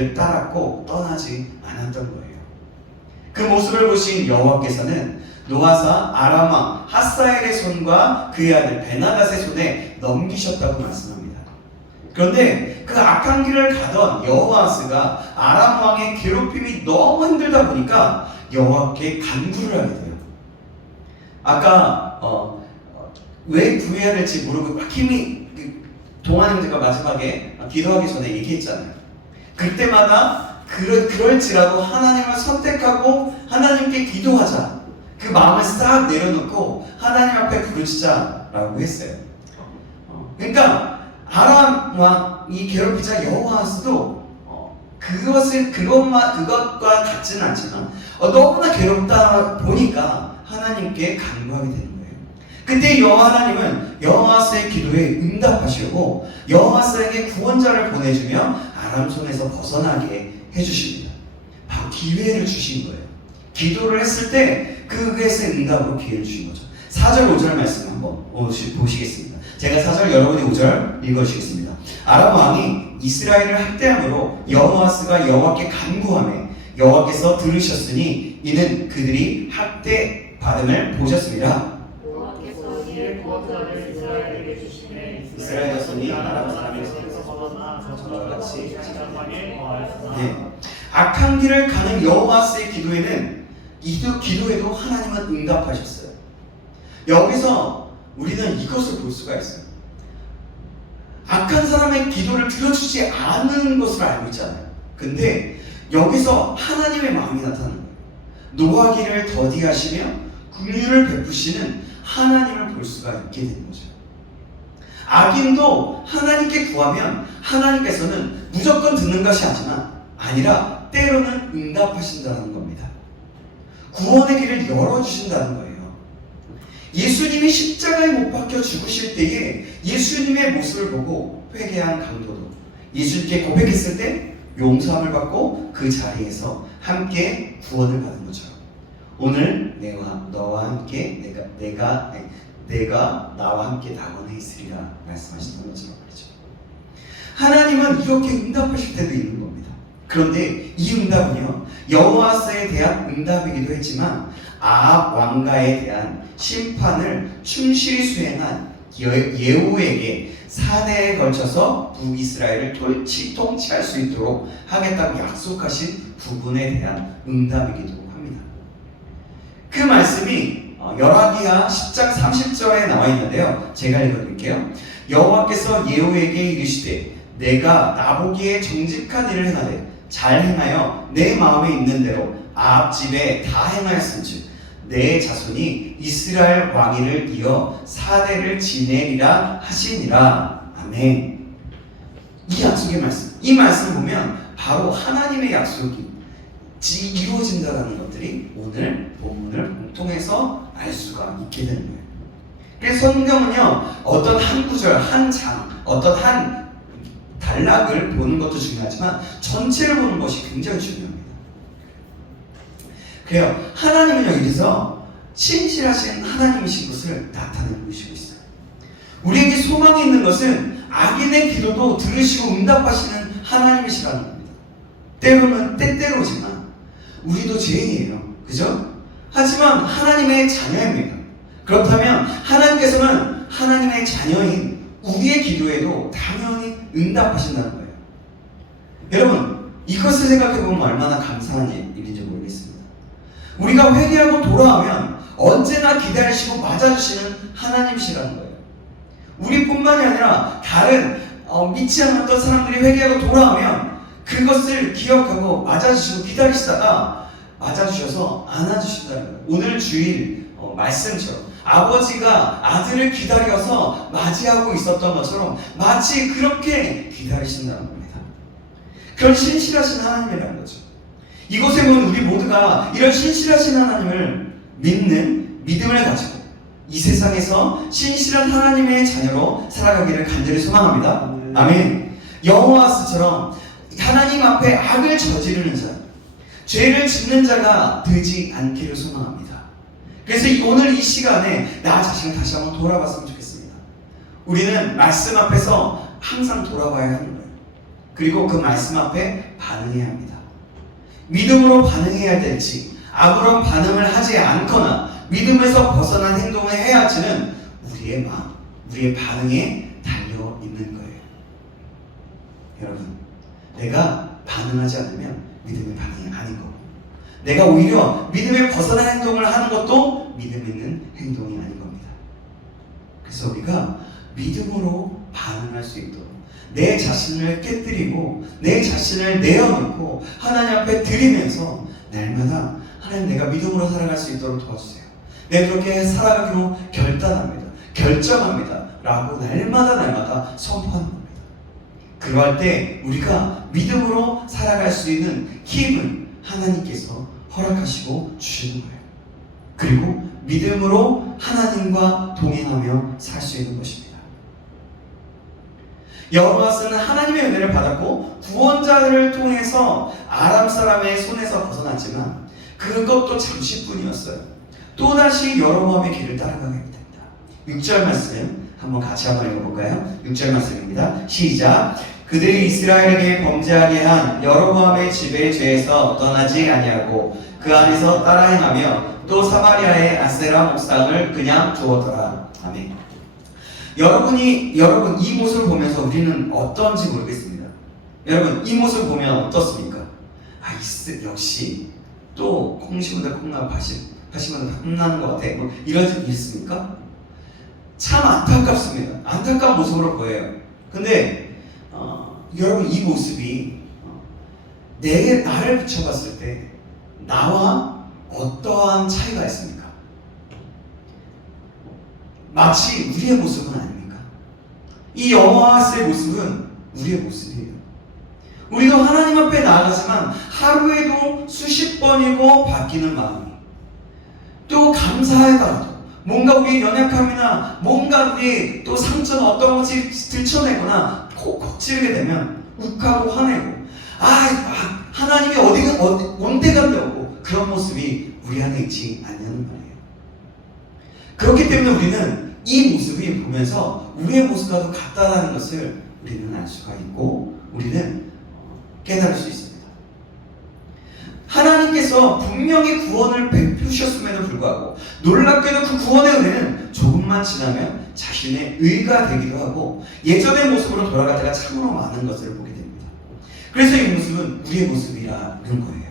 길을 따랐고 떠나지 않았던 거예요. 그 모습을 보신 여호와께서는 노아사 아람 왕 하사엘의 손과 그의 아들 베나닷의 손에 넘기셨다고 말씀합니다. 그런데 그 악한 길을 가던 여호아스가 아람 왕의 괴롭힘이 너무 힘들다 보니까 여호와께 간구를 하게 돼요. 아까 왜 구해야 될지 모르고 막 힘이 동안형제가 마지막에 기도하기 전에 얘기했잖아요. 그때마다 그럴지라도 하나님을 선택하고 하나님께 기도하자. 그 마음을 싹 내려놓고 하나님 앞에 부르짖자라고 했어요. 그러니까 아람 왕이 괴롭히자 여호와스도 그것과 같지는 않지만 너무나 괴롭다 보니까 하나님께 간구하게 되는 거예요. 그때 여호와 하나님은 여호와스의 기도에 응답하시고 여호와스에게 구원자를 보내주며 아람 손에서 벗어나게 해주십니다. 바로 기회를 주신 거예요. 기도를 했을 때 그것의 응답으로 기회를 주신 거죠. 4절 5절 말씀 한번 보시겠습니다. 제가 4절 여러분이 5절 읽어주시겠습니다. 아람 왕이 이스라엘을 학대함으로 여호와스가 여호와께 간구하며 여호와께서 들으셨으니 이는 그들이 학대 받음을 보셨습니다. 여호와께서 이의 구원자를 이스라엘에게 주시매 이스라엘 자손이 아람 사람의 손에서 벗어나 저주와 같이 장막에 거하였으나 악한 길을 가는 여호와스의 기도에도 하나님은 응답하셨어요. 여기서 우리는 이것을 볼 수가 있어요. 악한 사람의 기도를 들어주지 않은 것을 알고 있잖아요. 근데 여기서 하나님의 마음이 나타나는 거예요. 노하기를 더디하시며 긍휼을 베푸시는 하나님을 볼 수가 있게 되는 거죠. 악인도 하나님께 구하면 하나님께서는 무조건 듣는 것이 아니라 때로는 응답하신다는 겁니다. 구원의 길을 열어주신다는 거예요. 예수님이 십자가에 못 박혀 죽으실 때에 예수님의 모습을 보고 회개한 강도도 예수님께 고백했을 때 용서함을 받고 그 자리에서 함께 구원을 받은 거죠. 오늘 너와 함께 내가 나와 함께 낙원에 있으리라 말씀하셨던 것처럼 말이죠. 하나님은 이렇게 응답하실 때도 있는 겁니다. 그런데 이 응답은요, 여호와스에 대한 응답이기도 했지만 아합 왕가에 대한 심판을 충실히 수행한 예후에게 4대에 걸쳐서 북이스라엘을 통치할 수 있도록 하겠다고 약속하신 부분에 대한 응답이기도 합니다. 그 말씀이 열왕기하 10장 30절에 나와 있는데요. 제가 읽어드릴게요. 여호와께서 예후에게 이르시되 내가 나보기에 정직한 일을 행하되 잘 행하여 내 마음에 있는 대로 아합 집에 다 행하였은즉 내 자손이 이스라엘 왕위를 이어 4대를 지내리라 하시니라. 아멘. 이 약속의 말씀, 이 말씀을 보면 바로 하나님의 약속이 이루어진다는 것들이 오늘 본문을 통해서 알 수가 있게 되는 거예요. 그래서 성경은요, 어떤 한 구절, 한 장, 어떤 한 단락을 보는 것도 중요하지만 전체를 보는 것이 굉장히 중요합니다. 그래요. 하나님은 여기서 신실하신 하나님이신 것을 나타내고 계시고 있어요. 우리에게 소망이 있는 것은 악인의 기도도 들으시고 응답하시는 하나님이시라는 겁니다. 때로는 때때로지만 우리도 죄인이에요. 그죠? 하지만 하나님의 자녀입니다. 그렇다면 하나님께서는 하나님의 자녀인 우리의 기도에도 당연히 응답하신다는 거예요. 여러분, 이것을 생각해보면 얼마나 감사한 일인지 모르겠습니다. 우리가 회개하고 돌아오면 언제나 기다리시고 맞아주시는 하나님이시라는 거예요. 우리뿐만이 아니라 다른 믿지 않았던 사람들이 회개하고 돌아오면 그것을 기억하고 맞아주시고 기다리시다가 맞아주셔서 안아주신다는 거예요. 오늘 주일 말씀처럼 아버지가 아들을 기다려서 맞이하고 있었던 것처럼 마치 그렇게 기다리신다는 겁니다. 그런 신실하신 하나님이라는 거죠. 이곳에 보면 우리 모두가 이런 신실하신 하나님을 믿는 믿음을 가지고 이 세상에서 신실한 하나님의 자녀로 살아가기를 간절히 소망합니다. 아멘. 여호와스처럼 하나님 앞에 악을 저지르는 자, 죄를 짓는 자가 되지 않기를 소망합니다. 그래서 오늘 이 시간에 나 자신을 다시 한번 돌아봤으면 좋겠습니다. 우리는 말씀 앞에서 항상 돌아봐야 하는 거예요. 그리고 그 말씀 앞에 반응해야 합니다. 믿음으로 반응해야 될지 아무런 반응을 하지 않거나 믿음에서 벗어난 행동을 해야 할지는 우리의 마음, 우리의 반응에 달려 있는 거예요. 여러분, 내가 반응하지 않으면 믿음의 반응이 아닌 거고, 내가 오히려 믿음에 벗어난 행동을 하는 것도 믿음 있는 행동이 아닌 겁니다. 그래서 우리가 믿음으로 반응할 수 있도록 내 자신을 깨뜨리고 내 자신을 내어놓고 하나님 앞에 드리면서 날마다 하나님, 내가 믿음으로 살아갈 수 있도록 도와주세요. 내가 그렇게 살아가기로 결단합니다. 결정합니다. 라고 날마다 선포하는 겁니다. 그럴 때 우리가 믿음으로 살아갈 수 있는 힘을 하나님께서 허락하시고 주시는 거예요. 그리고 믿음으로 하나님과 동행하며 살 수 있는 것입니다. 여호와스는 하나님의 은혜를 받았고 구원자를 통해서 아람 사람의 손에서 벗어났지만 그것도 잠시뿐이었어요. 또다시 여로보암의 길을 따라가게 됩니다. 6절 말씀 한번 같이 한번 읽어볼까요? 6절 말씀입니다. 시작. 그들이 이스라엘에게 범죄하게 한 여로보암의 집의 죄에서 떠나지 아니하고 그 안에서 따라 행하며 또 사마리아의 아세라 목상을 그냥 두었더라. 아멘. 여러분 이 모습을 보면서 우리는 어떤지 모르겠습니다. 여러분 이 모습을 보면 어떻습니까? 역시 또 콩 심은데 콩나고 파시면 탐나는 것 같아. 뭐 이런 일 있습니까? 참 안타깝습니다. 안타까운 모습으로 보여요. 근데 여러분 이 모습이 나를 비춰봤을 때 나와 어떠한 차이가 있습니까? 마치 우리의 모습은 아닙니까? 이 여호와스의 모습은 우리의 모습이에요. 우리도 하나님 앞에 나아가지만 하루에도 수십 번이고 바뀌는 마음이, 또 감사해봐도 뭔가 우리의 연약함이나 뭔가 우리의 또 상처나 어떤 것이 들춰내거나 콕콕 찌르게 되면 욱하고 화내고 하나님이 온데간데 없고 그런 모습이 우리 안에 있지 않냐는 말이에요. 그렇기 때문에 우리는 이 모습이 보면서 우리의 모습과도 같다는 것을 우리는 알 수가 있고 우리는 깨달을 수 있습니다. 하나님께서 분명히 구원을 베푸셨음에도 불구하고 놀랍게도 그 구원의 은혜는 조금만 지나면 자신의 의가 되기도 하고 예전의 모습으로 돌아가다가 참으로 많은 것을 보게 됩니다. 그래서 이 모습은 우리의 모습이라는 거예요.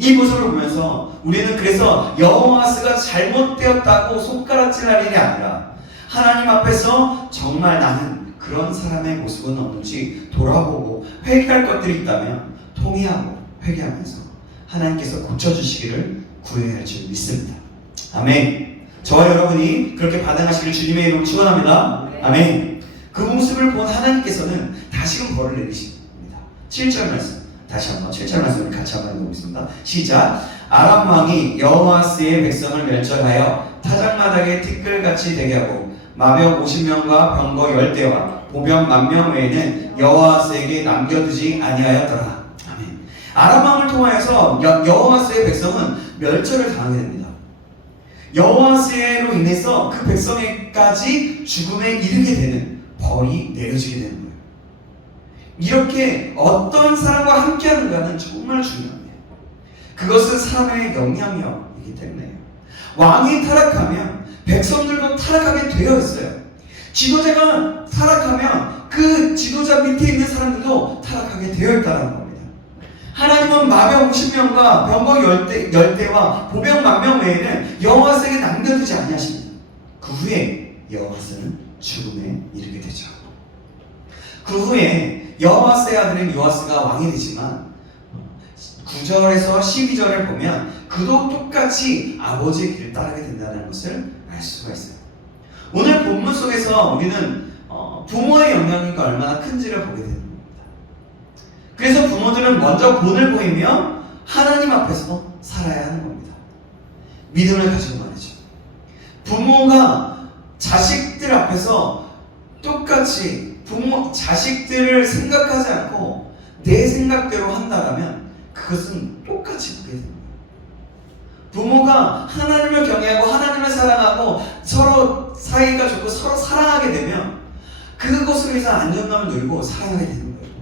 이 모습을 보면서 우리는 그래서 여호와스가 잘못되었다고 손가락질할 일이 아니라 하나님 앞에서 정말 나는 그런 사람의 모습은 없는지 돌아보고 회개할 것들이 있다면 통회하고 회개하면서 하나님께서 고쳐주시기를 구해야 할 줄 믿습니다. 아멘. 저와 여러분이 그렇게 반응하시기를 주님의 이름으로 축원합니다. 아멘. 그 모습을 본 하나님께서는 다시금 벌을 내리십니다. 7절 말씀 다시 한번 7절 말씀을 같이 한번 읽어보겠습니다. 시작. 아람 왕이 여호와스의 백성을 멸절하여 타작마당에 티끌같이 되게 하고 마병 50명과 병거 10대와 보병 10,000명 외에는 여호와스에게 남겨두지 아니하였더라. 아멘. 아람 왕을 통하여서 여호와스의 백성은 멸절을 당하게 됩니다. 여호와스로 인해서 그 백성에까지 죽음에 이르게 되는 벌이 내려지게 되는 거예요. 이렇게 어떤 사람과 함께하는가는 정말 중요합니다. 그것은 사람의 영향력이기 때문에요. 왕이 타락하면 백성들도 타락하게 되어 있어요. 지도자가 타락하면 그 지도자 밑에 있는 사람들도 타락하게 되어 있다는 겁니다. 하나님은 마병 50명과 병거 10대와 보병 10,000명 외에는 여호와스에게 남겨두지 아니하십니다. 그 후에 여호와스는 죽음에 이르게 되죠. 그 후에 여호와스의 아들인 요아스가 왕이 되지만 9절에서 12절을 보면 그도 똑같이 아버지의 길을 따르게 된다는 것을 알 수가 있어요. 오늘 본문 속에서 우리는 부모의 영향이 얼마나 큰지를 보게 되는 겁니다. 그래서 부모들은 먼저 본을 보이며 하나님 앞에서 살아야 하는 겁니다. 믿음을 가지고 말이죠. 부모가 자식들 앞에서 똑같이 자식들을 생각하지 않고 내 생각대로 한다면 그것은 똑같이 보게 됩니다. 부모가 하나님을 경외하고 하나님을 사랑하고 서로 사이가 좋고 서로 사랑하게 되면 그것으로 해서 안정감을 누리고 살아가게 되는 거예요.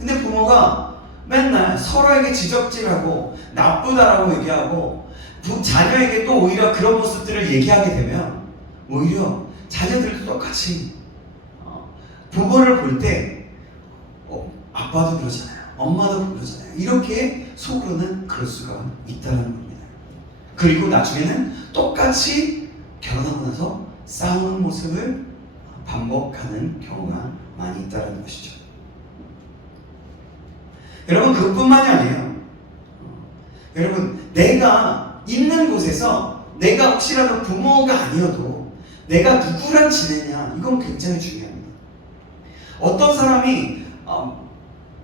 근데 부모가 맨날 서로에게 지적질하고 나쁘다라고 얘기하고 자녀에게 또 오히려 그런 모습들을 얘기하게 되면 오히려 자녀들도 똑같이 부모를 볼 때 아빠도 그러잖아요. 엄마도 그러잖아요. 이렇게 속으로는 그럴 수가 있다는 겁니다. 그리고 나중에는 똑같이 결혼하고 나서 싸우는 모습을 반복하는 경우가 많이 있다는 것이죠. 여러분, 그뿐만이 아니에요. 여러분, 내가 있는 곳에서 내가 혹시라도 부모가 아니어도 내가 누구랑 지내냐, 이건 굉장히 중요합니다. 어떤 사람이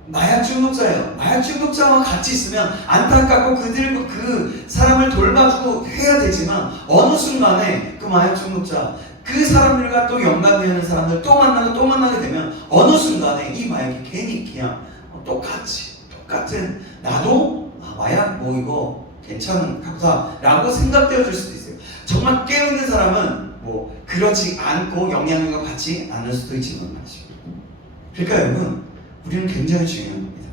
마약 중독자예요. 마약 중독자와 같이 있으면 안타깝고 그 사람을 돌봐주고 해야 되지만 어느 순간에 그 마약 중독자, 그 사람들과 또 연관되어 있는 사람들 또 만나게 되면 어느 순간에 이 마약이 괜히 그냥 똑같은 나도 마약 뭐 이거 괜찮은가 보다 라고 생각되어질 수도 있어요. 정말 깨어있는 사람은 뭐 그렇지 않고 영향력을 받지 않을 수도 있지만 말이죠. 그러니까 여러분, 우리는 굉장히 중요한 겁니다.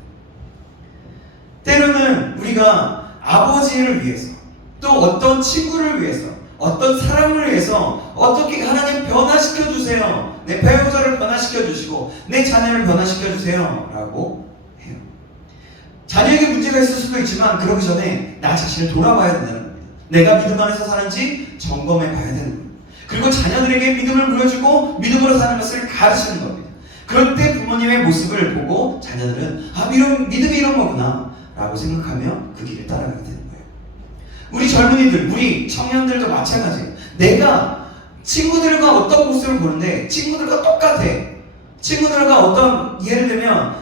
때로는 우리가 아버지를 위해서, 또 어떤 친구를 위해서, 어떤 사람을 위해서 어떻게 하나님 변화시켜 주세요, 내 배우자를 변화시켜 주시고 내 자녀를 변화시켜 주세요 라고 해요. 자녀에게 문제가 있을 수도 있지만 그러기 전에 나 자신을 돌아봐야 된다는 겁니다. 내가 믿음 안에서 사는지 점검해 봐야 되는 겁니다. 그리고 자녀들에게 믿음을 보여주고 믿음으로 사는 것을 가르치는 겁니다. 그럴 때 부모님의 모습을 보고 자녀들은 믿음이 이런 거구나 라고 생각하며 그 길을 따라가게 되는 거예요. 우리 젊은이들, 우리 청년들도 마찬가지예요. 내가 친구들과 어떤 모습을 보는데 친구들과 똑같아. 친구들과 어떤, 예를 들면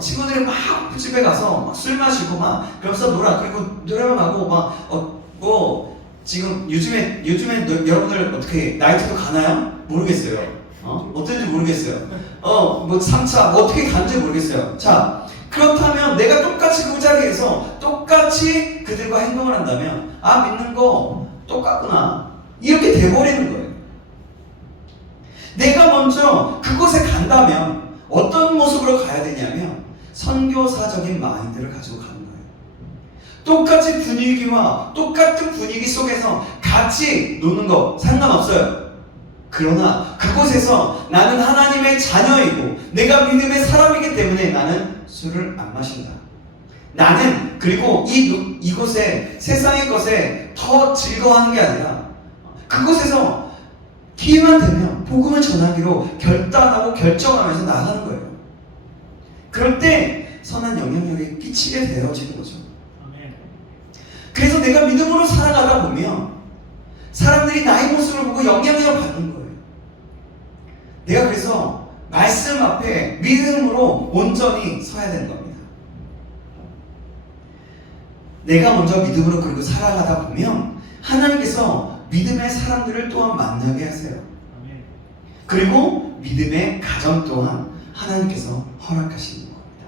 친구들이 막 집에 가서 막 술 마시고 막 그러면서 놀아. 그리고 노래방 가고 뭐 지금 요즘에 여러분들 어떻게 나이트도 가나요? 모르겠어요. 어떤지 모르겠어요. 뭐 3차 어떻게 가는지 모르겠어요. 자, 그렇다면 내가 똑같이 그 자리에서 똑같이 그들과 행동을 한다면 믿는 거 똑같구나 이렇게 돼버리는 거예요. 내가 먼저 그곳에 간다면 어떤 모습으로 가야 되냐면 선교사적인 마인드를 가지고 가는 거예요. 똑같이 분위기와 똑같은 분위기 속에서 같이 노는 거 상관없어요. 그러나 그곳에서 나는 하나님의 자녀이고 내가 믿음의 사람이기 때문에 나는 술을 안 마신다. 나는 그리고 이곳에 세상의 것에 더 즐거워하는 게 아니라 그곳에서 기회만 되면 복음을 전하기로 결단하고 결정하면서 나가는 거예요. 그럴 때 선한 영향력이 끼치게 되어지는 거죠. 그래서 내가 믿음으로 살아가다 보면 사람들이 나의 모습을 보고 영향력을 받는 거예요. 내가 그래서 말씀 앞에 믿음으로 온전히 서야 되는 겁니다. 내가 먼저 믿음으로 그리고 살아가다 보면 하나님께서 믿음의 사람들을 또한 만나게 하세요. 그리고 믿음의 가정 또한 하나님께서 허락하시는 겁니다.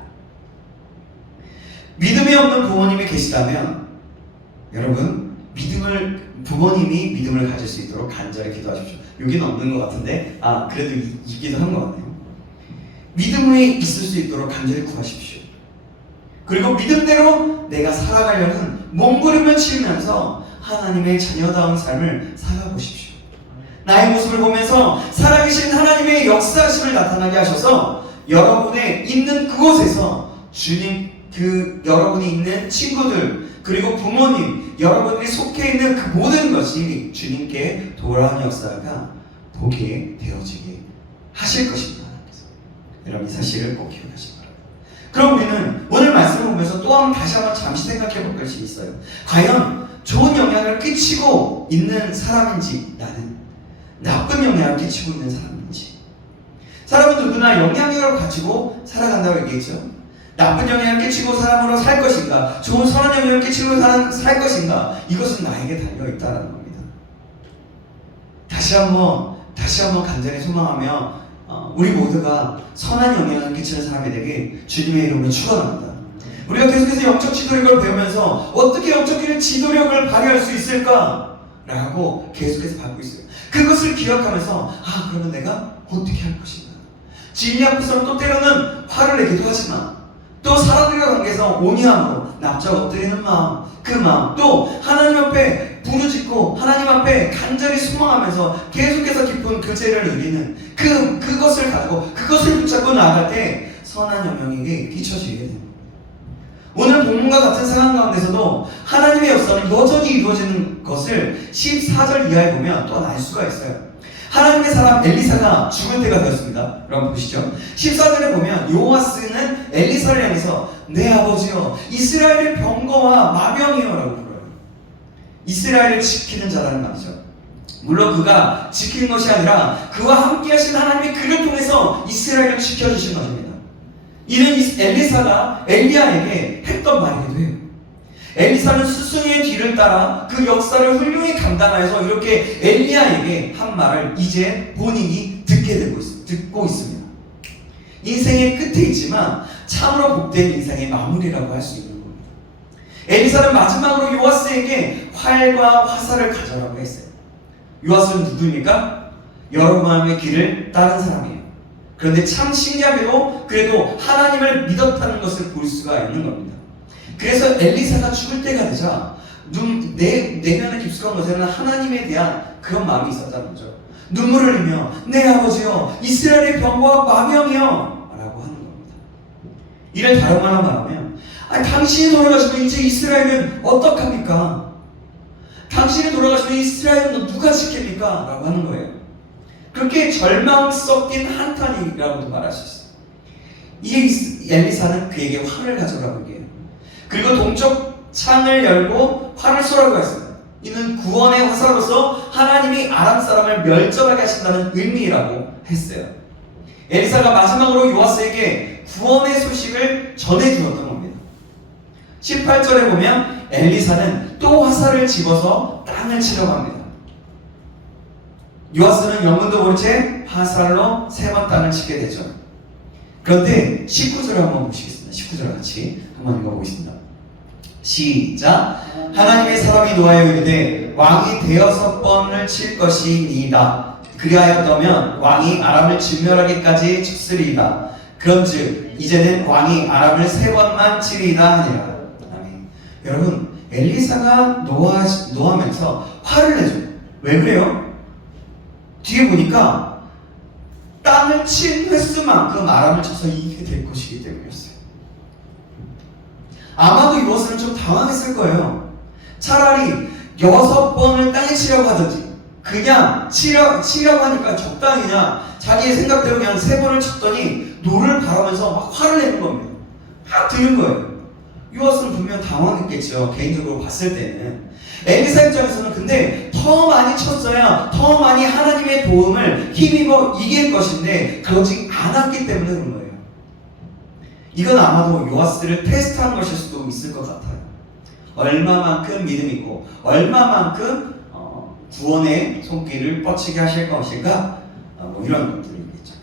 믿음이 없는 부모님이 계시다면 여러분, 부모님이 믿음을 가질 수 있도록 간절히 기도하십시오. 여기는 없는 것 같은데 그래도 있기도 한 것 같네요. 믿음이 있을 수 있도록 간절히 구하십시오. 그리고 믿음대로 내가 살아가려는 몸부림을 치면서 하나님의 자녀다운 삶을 살아보십시오. 나의 모습을 보면서 살아계신 하나님의 역사심을 나타나게 하셔서 여러분의 있는 그곳에서 주님, 여러분이 있는 친구들 그리고 부모님, 여러분들이 속해 있는 그 모든 것이 주님께 돌아오는 역사가 보게 되어지게 하실 것입니다. 여러분, 이 사실을 꼭 기억하시기 바랍니다. 그럼 우리는 오늘 말씀을 보면서 또 다시 한번 잠시 생각해 볼 것이 있어요. 과연 좋은 영향을 끼치고 있는 사람인지, 나는 나쁜 영향을 끼치고 있는 사람인지. 사람은 누구나 영향력을 가지고 살아간다고 얘기했죠. 나쁜 영향을 끼치고 사람으로 살 것인가, 좋은 선한 영향을 끼치고 살 것인가, 이것은 나에게 달려있다는 겁니다. 다시 한번 간절히 소망하며 우리 모두가 선한 영향을 끼치는 사람이 되길 주님의 이름으로 축원합니다. 우리가 계속해서 영적 지도력을 배우면서 어떻게 영적 지도력을 발휘할 수 있을까? 라고 계속해서 받고 있어요. 그것을 기억하면서 그러면 내가 어떻게 할 것인가? 진리 앞에서는 또 때로는 화를 내기도 하지만 또 사람들과 관계에서 온유함으로 납작 엎드리는 마음, 그 마음, 또 하나님 앞에 부르짖고 하나님 앞에 간절히 소망하면서 계속해서 깊은 교제를 누리는 그것을 가지고 그것을 붙잡고 나아갈 때 선한 영향력이 비춰지게 됩니다. 오늘 본문과 같은 상황 가운데서도 하나님의 역사는 여전히 이루어지는 것을 14절 이하에 보면 또 알 수가 있어요. 하나님의 사람 엘리사가 죽을 때가 되었습니다. 여러분 보시죠. 14절에 보면 요아스는 엘리사를 향해서 내 아버지여 이스라엘의 병거와 마병이여 라고 불러요. 이스라엘을 지키는 자라는 말이죠. 물론 그가 지키는 것이 아니라 그와 함께 하신 하나님이 그를 통해서 이스라엘을 지켜주신 것입니다. 이는 엘리사가 엘리야에게 했던 말이기도 해요. 엘리사는 스승의 뒤를 따라 그 역사를 훌륭히 감당하여서 이렇게 엘리야에게 한 말을 이제 본인이 듣고 있습니다. 인생의 끝에 있지만 참으로 복된 인생의 마무리라고 할 수 있는 겁니다. 엘리사는 마지막으로 요아스에게 활과 화살을 가져라고 했어요. 요아스는 누구입니까? 여로보암의 길을 따른 사람이에요. 그런데 참 신기하게도 그래도 하나님을 믿었다는 것을 볼 수가 있는 겁니다. 그래서 엘리사가 죽을 때가 되자 내면에 깊숙한 것에는 하나님에 대한 그런 마음이 있었다는 거죠. 눈물을 흘리며 내 아버지여 이스라엘의 병과 마병이여 라고 하는 겁니다. 이를 다른 말로 말하면 당신이 돌아가시면 이제 이스라엘은 어떡합니까? 당신이 돌아가시면 이스라엘은 누가 지킵니까? 라고 하는 거예요. 그렇게 절망 섞인 한탄이라고도 말할 수 있어요. 이 엘리사는 그에게 활을 가져오라고 얘기해요. 그리고 동쪽 창을 열고 활을 쏘라고 했습니다. 이는 구원의 화살로서 하나님이 아람 사람을 멸절하게 하신다는 의미라고 했어요. 엘리사가 마지막으로 요아스에게 구원의 소식을 전해주었던 겁니다. 18절에 보면 엘리사는 또 화살을 집어서 땅을 치려고 합니다. 요아스는 영문도 모른 채 화살로 3번 땅을 치게 되죠. 그런데 19절을 한번 보시겠습니다. 19절 같이 한번 읽어보겠습니다. 시작. 하나님의 사람이 노하여 이르되 왕이 6번을 칠 것이니이다. 그리하였다면 왕이 아람을 진멸하기까지 쳤으리이다. 그런즉 이제는 왕이 아람을 3번만 치리이다 하니라. 아멘. 여러분 엘리사가 노하면서 화를 내죠. 왜 그래요? 뒤에 보니까 땅을 친 횟수만큼 아람을 쳐서 이기게 될 것이기 때문이었어요. 아마도 요아스는 좀 당황했을 거예요. 차라리 6번을 땅에 치려고 하든지 그냥 치려고 하니까 적당히 그냥 자기의 생각대로 그냥 3번을 쳤더니 노를 바라면서 막 화를 내는 겁니다. 막 드는 거예요. 요아스는 분명 당황했겠죠. 개인적으로 봤을 때는. 엘리사 입장에서는 근데 더 많이 쳤어야 더 많이 하나님의 도움을 힘입어 이길 것인데 그러지 않았기 때문에 그런 거예요. 이건 아마도 요아스를 테스트한 것일 수도 있을 것 같아요. 얼마만큼 믿음 있고 얼마만큼 구원의 손길을 뻗치게 하실 것인가 뭐 이런 것들이겠죠.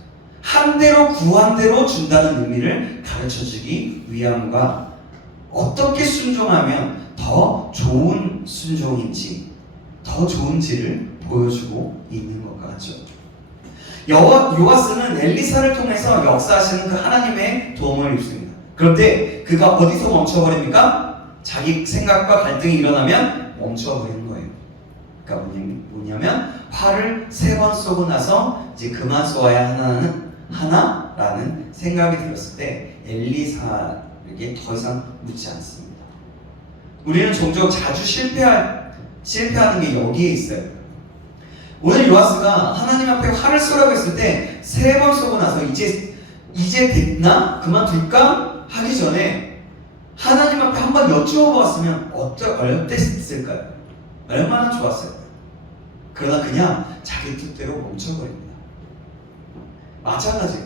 한 대로 구한 대로 준다는 의미를 가르쳐주기 위함과 어떻게 순종하면 더 좋은 순종인지 더 좋은지를 보여주고 있는 것 같죠. 요아스는 엘리사를 통해서 역사하시는 그 하나님의 도움을 입습니다. 그런데 그가 어디서 멈춰버립니까? 자기 생각과 갈등이 일어나면 멈춰버리는 거예요. 그러니까 뭐냐면 활을 3번 쏘고 나서 이제 그만 쏘아야 하나라는 생각이 들었을 때 엘리사에게 더 이상 묻지 않습니다. 우리는 종종 자주 실패하는 게 여기에 있어요. 오늘 요아스가 하나님 앞에 활을 쏘라고 했을 때 3번 쏘고 나서 이제 됐나? 그만둘까? 하기 전에 하나님 앞에 한번 여쭈어보았으면 어땠을까요? 얼마나 좋았을까요? 그러나 그냥 자기 뜻대로 멈춰버립니다. 마찬가지예요.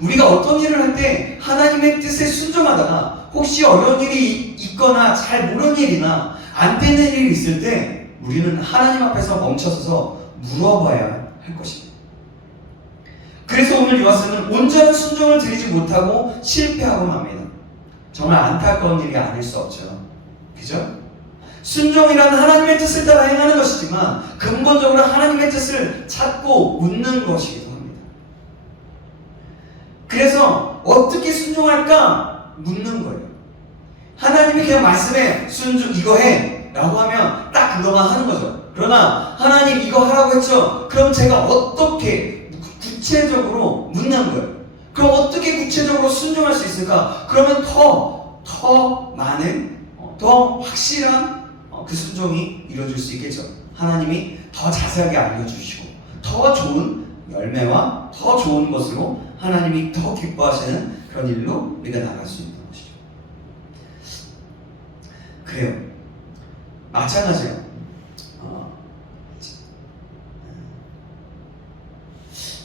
우리가 어떤 일을 할 때 하나님의 뜻에 순종하다가 혹시 어려운 일이 있거나 잘 모르는 일이나 안 되는 일이 있을 때 우리는 하나님 앞에서 멈춰서서 물어봐야 할 것입니다. 그래서 오늘 요아스는 온전한 순종을 드리지 못하고 실패하고 맙니다. 정말 안타까운 일이 아닐 수 없죠. 그죠? 순종이란 하나님의 뜻을 따라 행하는 것이지만 근본적으로 하나님의 뜻을 찾고 묻는 것이기도 합니다. 그래서 어떻게 순종할까? 묻는 거예요. 하나님이 그냥 말씀에 순종 이거 해 라고 하면 딱 그거만 하는 거죠. 그러나 하나님 이거 하라고 했죠. 그럼 제가 어떻게 구체적으로 묻는 거예요. 그럼 어떻게 구체적으로 순종할 수 있을까? 그러면 더 많은 더 확실한 그 순종이 이루어질 수 있겠죠. 하나님이 더 자세하게 알려주시고 더 좋은 열매와 더 좋은 것으로 하나님이 더 기뻐하시는 그런 일로 우리가 나갈 수 있는 것이죠. 그래요. 마찬가지예요.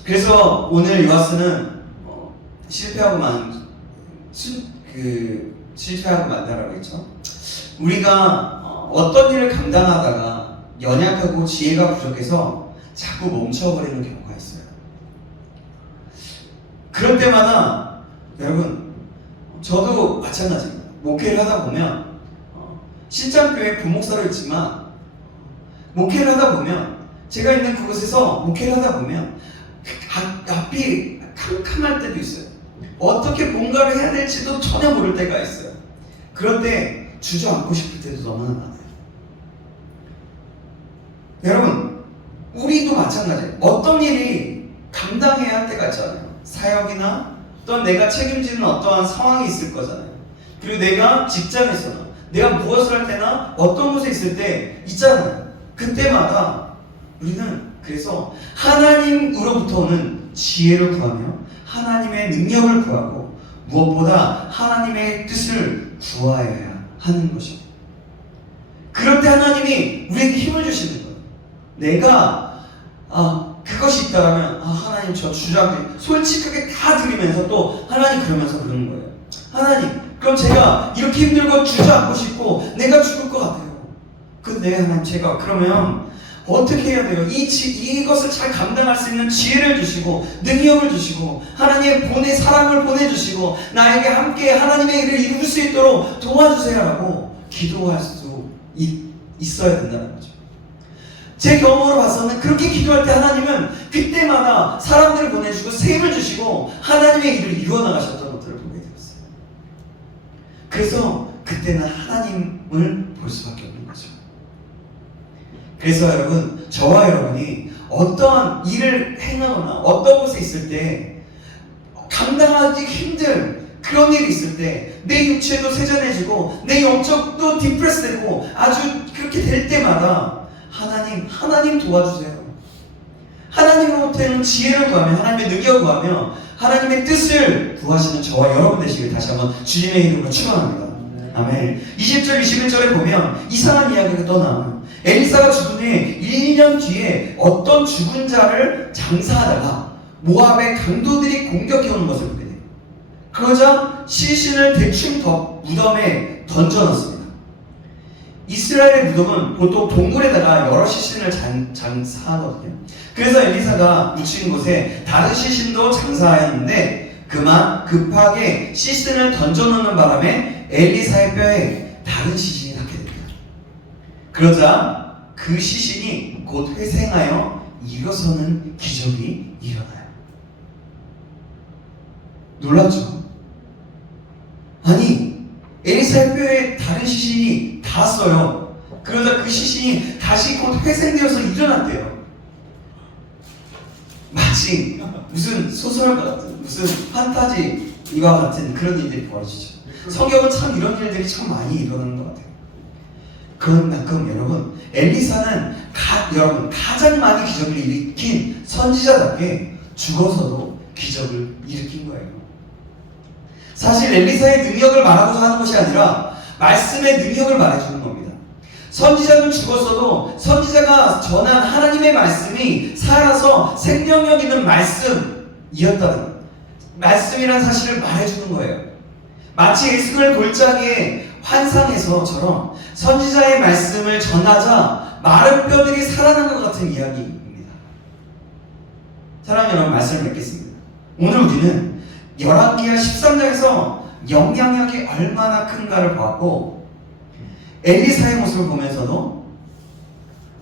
그래서 오늘 요하스는 실패하고 만다라고 했죠. 우리가 어떤 일을 감당하다가 연약하고 지혜가 부족해서 자꾸 멈춰버리는 경우가 있어요. 그럴 때마다 여러분 저도 마찬가지입니다. 목회를 하다 보면 신창교회 부목사로 있지만 목회를 하다 보면 제가 있는 그곳에서 목회를 하다 보면 앞이 캄캄할 때도 있어요. 어떻게 뭔가를 해야 될지도 전혀 모를 때가 있어요. 그럴 때 주저앉고 싶을 때도 너무나 많아요. 여러분 우리도 마찬가지예요. 어떤 일이 감당해야 할 때가 있잖아요. 사역이나 또는 내가 책임지는 어떠한 상황이 있을 거잖아요. 그리고 내가 직장에서나 내가 무엇을 할 때나 어떤 곳에 있을 때 있잖아요. 그때마다 우리는 그래서 하나님으로부터 오는 지혜를 구하며 하나님의 능력을 구하고 무엇보다 하나님의 뜻을 구하여야 하는 것입니다. 그럴 때 하나님이 우리에게 힘을 주시는 거예요. 내가 그것이 있다면 하나님 저 주저앉고 솔직하게 다 드리면서 또 하나님 그러면서 그러는 거예요. 하나님 그럼 제가 이렇게 힘들고 주저앉고 싶고 내가 죽을 것 같아요. 근데 하나님 제가 그러면 어떻게 해야 돼요? 이것을 잘 감당할 수 있는 지혜를 주시고 능력을 주시고 하나님의 사랑을 보내주시고 나에게 함께 하나님의 일을 이룰 수 있도록 도와주세요라고 기도할 수 있어야 된다는 거죠. 제 경험으로 봐서는 그렇게 기도할 때 하나님은 그때마다 사람들을 보내주시고 셈을 주시고 하나님의 일을 이루어나가셨던 것들을 보게 되었어요. 그래서 그때는 하나님을 볼 수밖에 없는 거죠. 그래서 여러분 저와 여러분이 어떠한 일을 행하거나 어떤 곳에 있을 때 감당하기 힘든 그런 일이 있을 때 내 육체도 세전해지고 내 영적도 디프레스되고 아주 그렇게 될 때마다 하나님 도와주세요. 하나님으로부터는 지혜를 구하며 하나님의 능력을 구하며 하나님의 뜻을 구하시는 저와 여러분 되시길 다시 한번 주님의 이름으로 축원합니다. 아멘. 20절 21절에 보면 이상한 이야기가 떠나 엘리사가 죽은 후에 1년 뒤에 어떤 죽은 자를 장사하다가 모압의 강도들이 공격해오는 것을 보게 돼요. 그러자 시신을 대충 무덤에 던져놨습니다. 이스라엘의 무덤은 보통 동굴에다가 여러 시신을 장사하거든요. 그래서 엘리사가 묻힌 곳에 다른 시신도 장사하였는데 그만 급하게 시신을 던져놓는 바람에 엘리사의 뼈에 다른 시신이 닿게 됩니다. 그러자 그 시신이 곧 회생하여 일어서는 기적이 일어나요. 놀랍죠? 아니 엘리사의 뼈에 다른 시신이 닿았어요. 그러자 그 시신이 다시 곧 회생되어서 일어났대요. 마치 무슨 소설과 같은 무슨 판타지와 같은 그런 일들이 벌어지죠. 성경은 참 이런 일들이 참 많이 일어나는 것 같아요. 그런 만큼 여러분 엘리사는 여러분 가장 많이 기적을 일으킨 선지자답게 죽어서도 기적을 일으킨 거예요. 사실 엘리사의 능력을 말하고자 하는 것이 아니라 말씀의 능력을 말해주는 겁니다. 선지자는 죽었어도 선지자가 전한 하나님의 말씀이 살아서 생명력 있는 말씀이었다는 말씀이란 사실을 말해주는 거예요. 마치 에스겔 골짜기의 환상에서처럼 선지자의 말씀을 전하자 마른 뼈들이 살아난 것 같은 이야기입니다. 사랑하는 여러분, 말씀을 맺겠습니다. 오늘 우리는 열왕기하 13장에서 영향력이 얼마나 큰가를 보았고 엘리사의 모습을 보면서도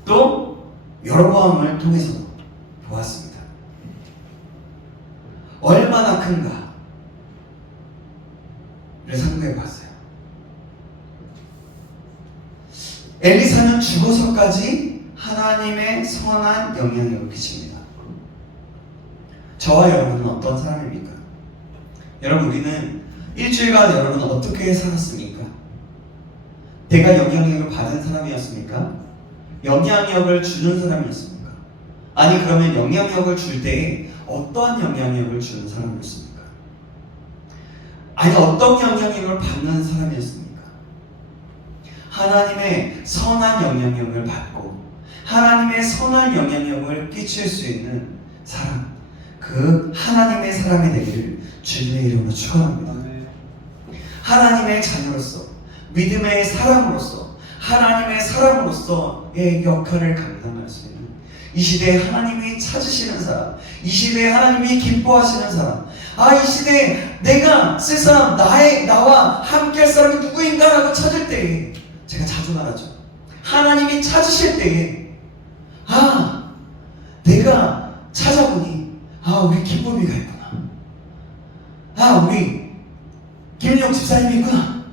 또 여로보암을 통해서도 보았습니다. 얼마나 큰가. 상고해 봤어요. 엘리사는 죽어서까지 하나님의 선한 영향력을 끼칩니다. 저와 여러분은 어떤 사람입니까? 여러분, 우리는 일주일간 여러분 어떻게 살았습니까? 내가 영향력을 받은 사람이었습니까? 영향력을 주는 사람이었습니까? 아니, 그러면 영향력을 줄 때에 어떠한 영향력을 주는 사람이었습니까? 아니, 어떤 영향력을 받는 사람이었습니까? 하나님의 선한 영향력을 받고 하나님의 선한 영향력을 끼칠 수 있는 사람, 그 하나님의 사람이 되기를 주님의 이름으로 축원합니다. 하나님의 자녀로서, 믿음의 사람으로서, 하나님의 사람으로서의 역할을 감당할 수 있는, 이 시대에 하나님이 찾으시는 사람, 이 시대에 하나님이 기뻐하시는 사람, 이 시대에 내가 쓸 사람, 나와 함께 할 사람이 누구인가라고 찾을 때에 제가 자주 말하죠. 하나님이 찾으실 때에 내가 찾아보니 우리 김범이가 있구나. 우리 김인영 집사님이 있구나.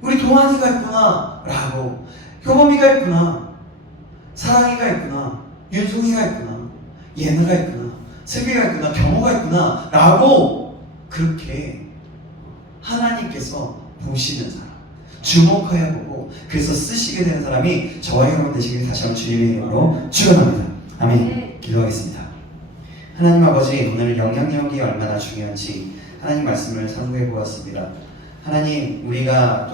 우리 동환이가 있구나. 라고, 효범이가 있구나. 사랑이가 있구나. 윤송이가 있구나. 예나가 있구나. 슬기가 있구나. 경호가 있구나. 라고 그렇게 하나님께서 보시는 사람, 주목하여 보고 그래서 쓰시게 되는 사람이 저와 여러분 되시길 다시 한번 주님의 이름으로 축원합니다. 아멘. 기도하겠습니다. 하나님 아버지, 오늘 영향력이 얼마나 중요한지 하나님 말씀을 상고해 보았습니다. 하나님, 우리가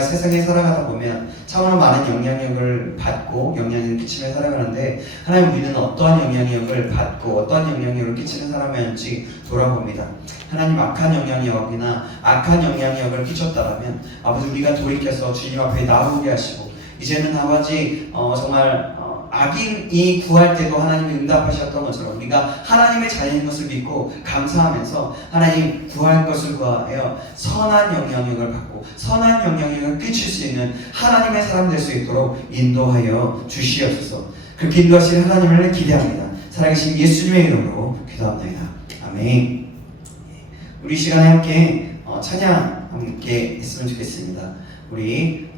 세상에 살아가다 보면 참으로 많은 영향력을 받고 영향력을 끼치며 살아가는데, 하나님, 우리는 어떠한 영향력을 받고 어떠한 영향력을 끼치는 사람이었는지 돌아봅니다. 하나님, 악한 영향력이나 악한 영향력을 끼쳤다면 아버지, 우리가 돌이켜서 주님 앞에 나오게 하시고, 이제는 아버지 정말 악인이 구할 때도 하나님이 응답하셨던 것처럼 우리가 하나님의 자녀인 것을 믿고 감사하면서 하나님 구할 것을 구하여 선한 영향력을 받고 선한 영향력을 끼칠 수 있는 하나님의 사람 될 수 있도록 인도하여 주시옵소서. 그렇게 인도하시는 하나님을 기대합니다. 살아계신 예수님의 이름으로 기도합니다. 아멘. 우리 시간에 함께 찬양 함께 했으면 좋겠습니다. 우리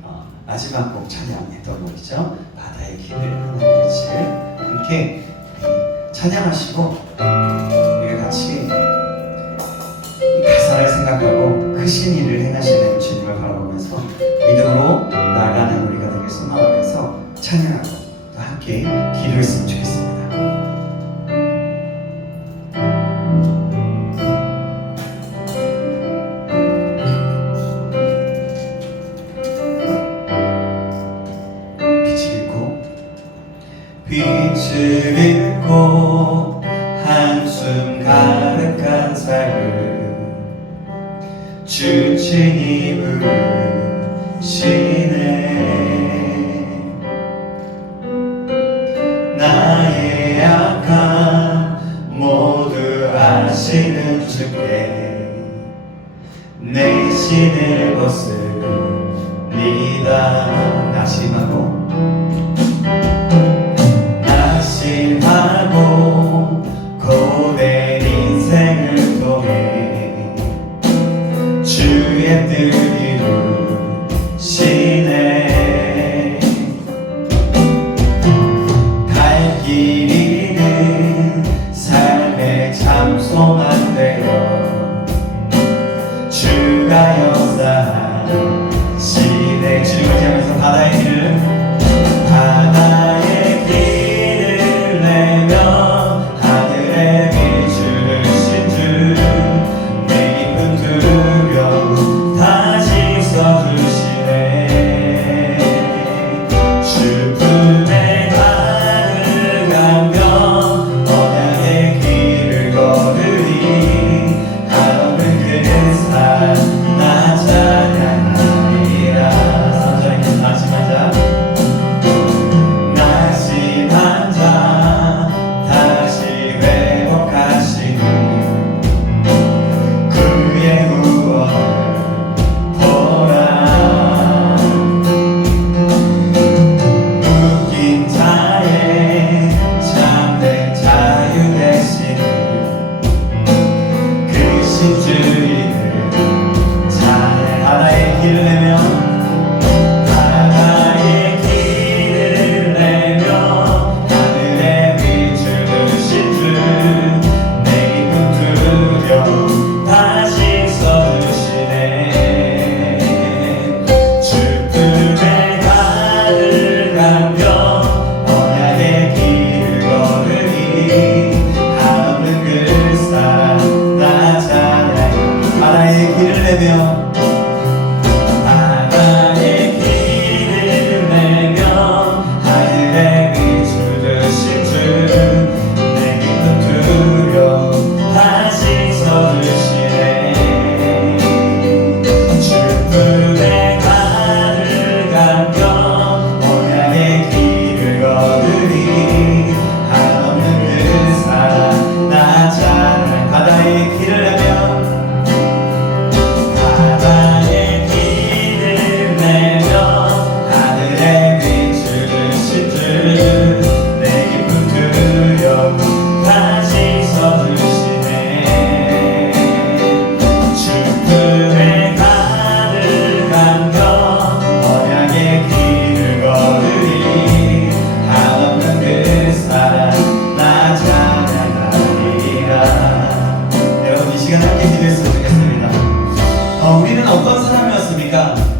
마지막 곡 찬양했던 곡이죠. 바다의 길을 하나님의 빛을 함께 찬양하시고 우리가 같이 이 가사를 생각하고 크신 일을 행하시는 주님을 바라보면서 믿음으로 나아가는 우리가 되길 소망하면서 찬양하고 또 함께 기도했으면 좋겠습니다. 빛을 잃고 한숨 가득한 삶을 주친 입을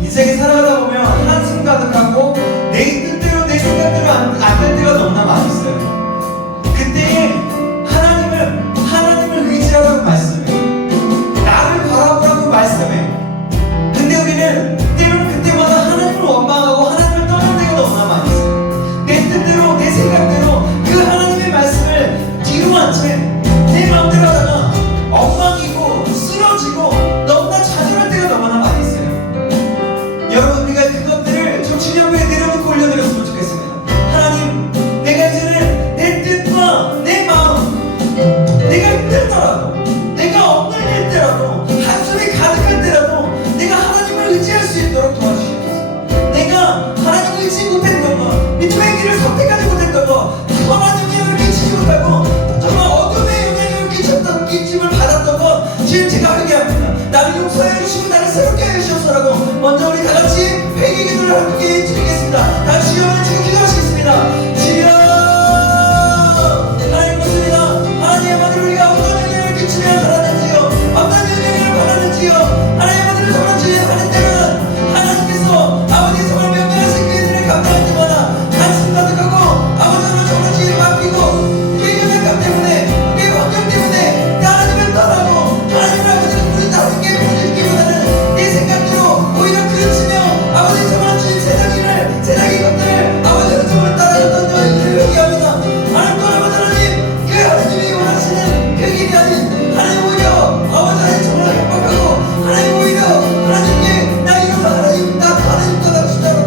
인생에 살아가다 보면 한숨 가득하고 내 뜻대로 내 생각대로 안 될 때가 너무나 많이 있어요. 그때에 하나님을 의지하라고 말씀해. 나를 바라보라고 말씀해. 근데 우리는 때로는 그때마다 하나님을 원망하고 하나님을 떠날 때가 너무나 많이 있어요. 내 뜻대로 내 생각대로 그 하나님의 말씀을 뒤로 한 채 내 마음대로 하다가 엉망이고 쓰러지고 너무나 좌절할 때가 너무나 많이 있어요. 여러분, 우리가 그것들을 좀 주님께 내려놓고 올려드렸으면 좋겠습니다. 하나님, 내가 이제는 내 뜻과 내 마음, 내가 힘들더라도, 내가 엉망일 때라도, 한숨이 가득할 때라도 내가 하나님을 의지할 수 있도록 도와주시옵소서. 내가 하나님을 의지 못했던 것, 믿음의 길을 선택하지 못했던 것, 선한 영향을 끼치지 못하고 정말 어둠의 영향을 끼침을 받았던 것, 지금 제가 회개합니다. 나를 용서해 주시고 나를 새롭게 해 주셔서라고 먼저 우리 다 같이 회개 기도를 함께 드리겠습니다. 다 같이 영원히 주고 기도하시겠습니다. 주여, 하나님 그렇습니다. 하나님 아버지, 우리가 어떤 영향을 끼치며 살았는지요, 어떤 영향을 받았는지요, 하나님 아버지를 정말 주의하는 때는 하나님께서 아버지 정말 명령하신 그 일을 감당할 때마다 한숨 가득하고 아버지를 정말 주의를 맡기고 그 영향감 때문에, 그 환경 때문에 하나님을 떠나고 하나님을 아버지를 우리 다른 게 보여주기보다는 내 생각대로 오히려 그르치며 아버지 정말 주의 세상의 것들을 아버지는 정말 따라갔던 저희들을 회개합니다. 하나님 또 아버지, 그 하나님이 원하시는 그 길이 아닌 하나님 오히려 아버지 정말 협박하고 하나님 오히려 하나님께 나 이러면 하나님 나 하나님 떠나주시다고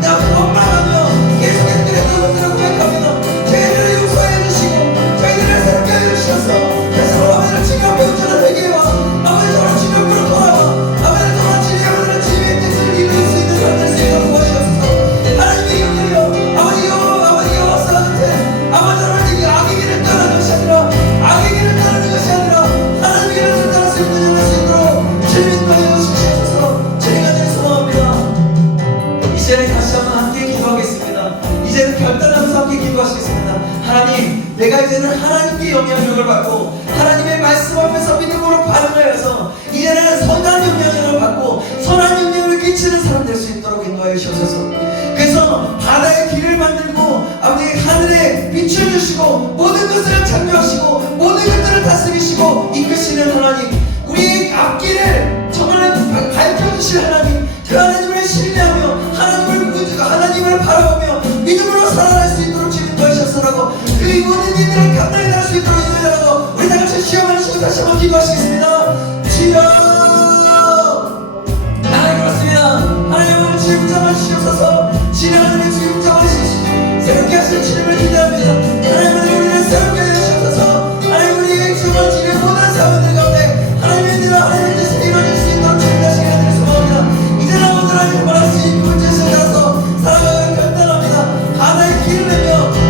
나 원망하며 계속했던 것들을 고백합니다. 저희들을 용서해 주시고 저희들을 새롭게 해주셔서 그래서 아버지를 주님 앞에 온전한 회개와 아버지 정말 주님 앞으로 돌아와 아버지 정말 주님 아버지를 주님의 뜻을 이룰 수 있는 사람 될 수 있도록 도와주옵소서. 하나님의 영광이여 아버지 여호와 사한테 아버지 하나님이 악의 길을 떠나는 것이 아니라 악의 길을 떠나는 것이 아니라 하나님의 길을 따라 수 있는 영할 수 있도록 주님 인도하여 주시옵소서. 주님 안에 소망합니다. 이 시간에 다시 한번 함께 기도하겠습니다. 이제는 결단하면서 함께 기도하시겠습니다. 하나님, 내가 이제는 하나님께 영향력을 받고 하나님의 말씀 앞에서 믿음으로 반응하여서 이제는 선한 영향력을 받고 선한 영향을 끼치는 사람 될 수 있도록 인도하여 주옵소서. 그래서 바다의 길을 만들고 아버지 하늘에 빛을 주시고 모든 것을 창조하시고 모든 것들을 다스리시고 이끄시는 하나님, 우리의 앞길을 정말 밝혀주실 하나님, 그 하나님을 신뢰하며 하나님을 바라보며 믿음으로 살아갈 수 있도록 주님 도와주셔서라고 그 모든 일들을 감당해 나갈 수 있도록 인도해달라고 우리 다 같이 시험을 주시고 다시 한번 기도하시겠습니다. 주여, 하나님 그렇습니다. 하나님 오늘 주님 잡아주시옵소서. 주님 하나님 주님 잡아주시옵소서. 새롭게 하실 주님을 기대합니다. 하나님 오늘 우리를 새롭게 해주시옵소서. 하나님 우리의 정말 주님의 모든 사람들 가운데 하나님의 뜻과 하나님의 뜻을 이루어질 수 있도록 주님 다시 하나님을 소망합니다. 이제 아무도 하나님을 말할 수 있는 그 뜻을 따라서 살아가기를 결단합니다. 하나의 길을 내며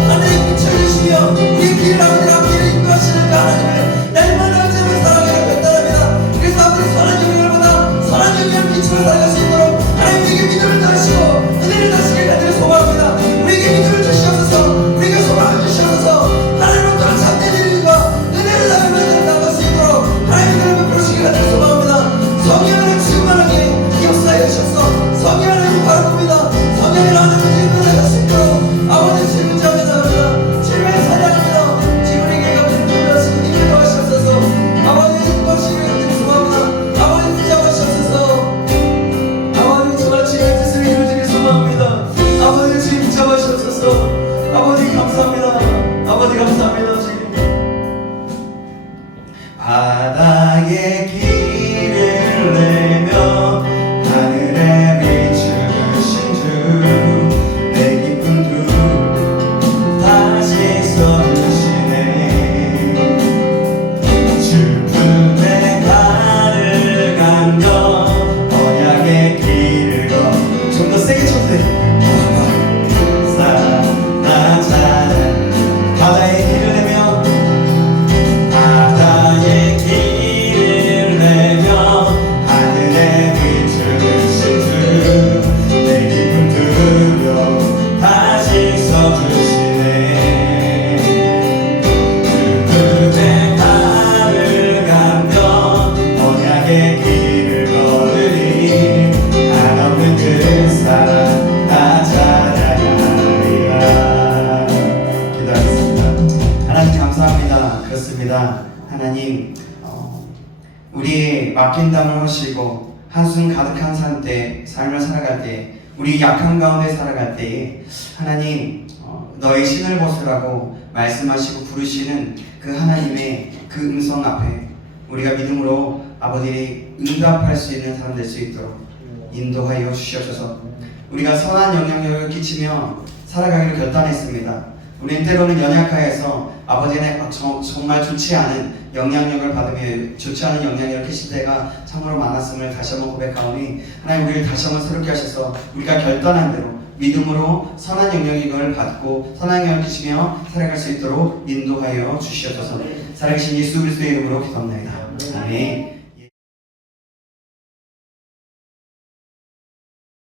하나의 빛을 주시며 우리의 길을 아버지 앞길을 인도하시는 그 하나님을 날마다 의지하며 살아가기를 결단합니다. 그래서 아버지 선한 영향을 받아 선한 영향을 끼치며 살아갈 수 있도록 하나님 우리에게 믿음을 더하시고 은혜를 더하시길 간절히 소망합니다. 우리에게 믿음을 주시옵소서. 우리에게 소망을 주시옵소서. 하나님을 떠난 참된 일과 은혜를 나가며 수 있도록 하나님의 이름을 부르시길 간절히 소망합니다. 성령을 충만하게 역사해 주셔서 성령 하나님 바라봅니다. 성령을 하나님의 이름으로 나갈 수 있도록 아버지 주님을 잡아 나갑니다. 주님을 찬양합니다. 지금 우리에게 갚은 주님을 님을 도와주셔서 아버지 인도하시기를 간절히 소망합니다. 아버지 붙잡아주셔서 아버지 정말 주님의 뜻을 이루어지길 소망합니다. 아버지 주님 잡아주셔서 아버지 감사합니다. 아버지 감사합니다. 주님 바다의 길을 내며 하늘에 비추신 주 맡긴담을 하시고 한숨 가득한 삶을 살아갈 때, 우리 약한 가운데 살아갈 때에 하나님 너의 신을 벗으라고 말씀하시고 부르시는 그 하나님의 그 음성 앞에 우리가 믿음으로 아버지의 응답할 수 있는 사람 될 수 있도록 인도하여 주시옵소서. 우리가 선한 영향력을 끼치며 살아가기를 결단했습니다. 우리는 때로는 연약하여서 아버지의 정말 좋지 않은 영향력을 받으며 좋지 않은 영향력을 끼칠 때가 참으로 많았음을 다시 한번 고백하오니 하나님 우리를 다시 한번 새롭게 하셔서 우리가 결단한 대로 믿음으로 선한 영향력을 받고 선한 영향을 끼치며 살아갈 수 있도록 인도하여 주시옵소서. 살아계신 예수 그리스도의 이름으로 기도합니다. 아멘.